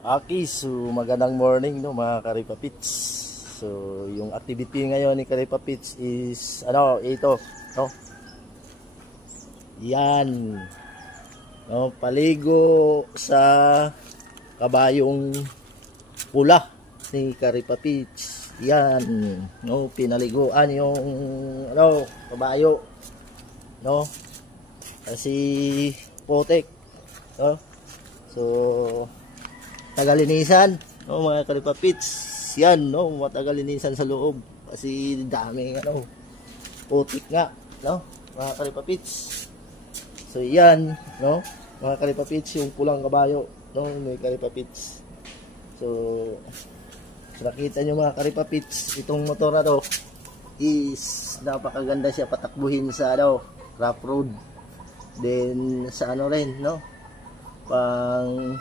Okay, so magandang morning no mga Karipapits. So yung activity ngayon ni Karipapits is ito, no. Yan. No, paligo sa kabayong pula ni Karipapits. Yan, no, pinaliguan yung kabayo, no. Kasi potek, no. So tagalinisan, no, mga Karipapits. Yan, no, matagalinisan sa loob kasi daming putik nga, no, mga Karipapits. So yan, no, mga Karipapits, yung pulang kabayo, no, mga Karipapits. So nakita nyo mga Karipapits, itong motor na to is napakaganda siya patakbuhin sa rough road. Then sa rin, no, pang